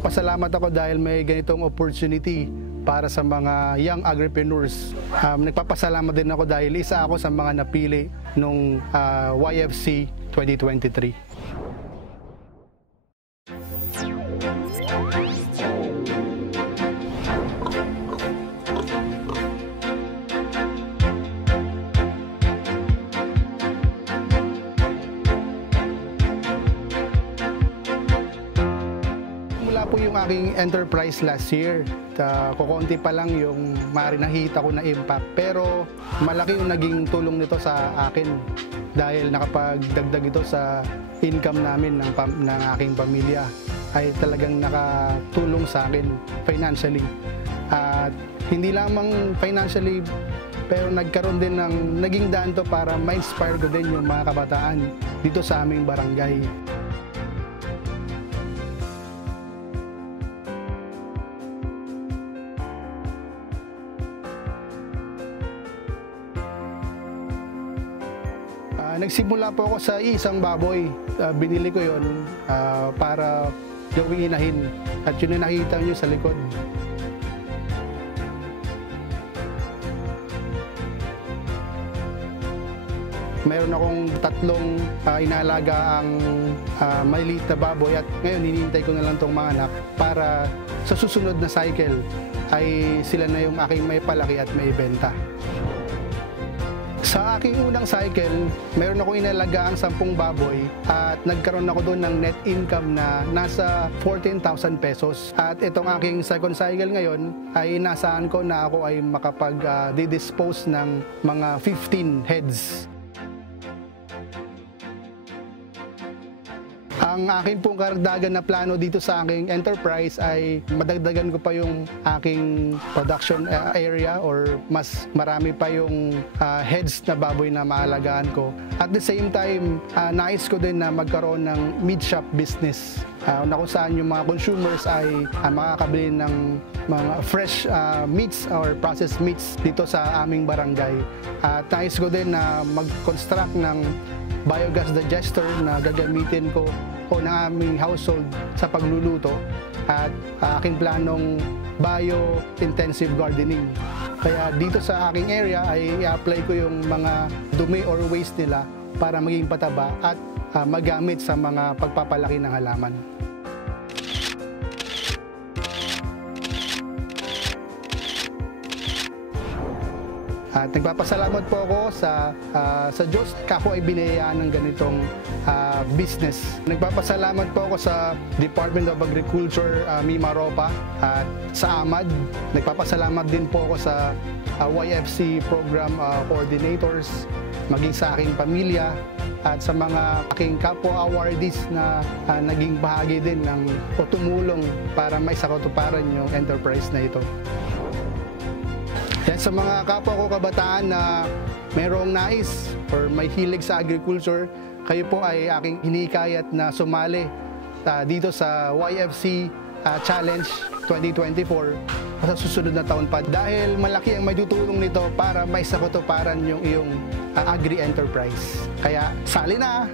Nagpapasalamat ako dahil may ganitong opportunity para sa mga young agripreneurs. Nagpapasalamat din ako dahil isa ako sa mga napili nung YFC 2023. Po yung aking enterprise last year. Kukunti pa lang yung maaari nakita ko na impact. Pero malaki yung naging tulong nito sa akin dahil nakapagdagdag ito sa income namin ng aking pamilya ay talagang nakatulong sa akin financially. At hindi lamang financially pero nagkaroon din ng naging daan to para ma-inspire ko din yung mga kabataan dito sa aming barangay. Nagsimula po ako sa isang baboy. Binili ko yon para gawing inahin. At yun yung nakita nyo sa likod. Meron akong tatlong inalaga ang maliit na baboy at ngayon hinihintay ko na lang itong mga anak para sa susunod na cycle ay sila na yung aking may palaki at may benta. Sa aking unang cycle, meron ako inalagaang 10 baboy at nagkaroon ako doon ng net income na nasa 14,000 pesos. At itong aking second cycle ngayon ay inaasahan ko na ako ay makapag-dispose ng mga 15 heads. Ang aking pong karagdagan na plano dito sa aking enterprise ay madagdagan ko pa yung aking production area or mas marami pa yung heads na baboy na maalagaan ko. At the same time, nais ko din na magkaroon ng meat shop business na kung saan yung mga consumers ay makakabili ng mga fresh meats or processed meats dito sa aming barangay. At nais ko din na mag-construct ng biogas digester na gagamitin ko o ng aming household sa pagluluto at aking planong bio-intensive gardening. Kaya dito sa aking area ay i-apply ko yung mga dumi or waste nila para maging pataba at magamit sa mga pagpapalaki ng halaman. At nagpapasalamat po ako sa Diyos kako ay binayaan ng ganitong business. Nagpapasalamat po ako sa Department of Agriculture, Mimaropa at sa AMAD. Nagpapasalamat din po ako sa YFC program coordinators, maging sa aking pamilya at sa mga aking kapwa awardees na naging bahagi din o tumulong para maisakatuparan yung enterprise na ito. Yan sa mga kapwa ko kabataan na mayroong nais or may hilig sa agriculture, kayo po ay aking hinikayat na sumali dito sa YFC Challenge 2024 sa susunod na taon pa dahil malaki ang may tutulong nito para maisakatuparan yung iyong agri-enterprise. Kaya sali na!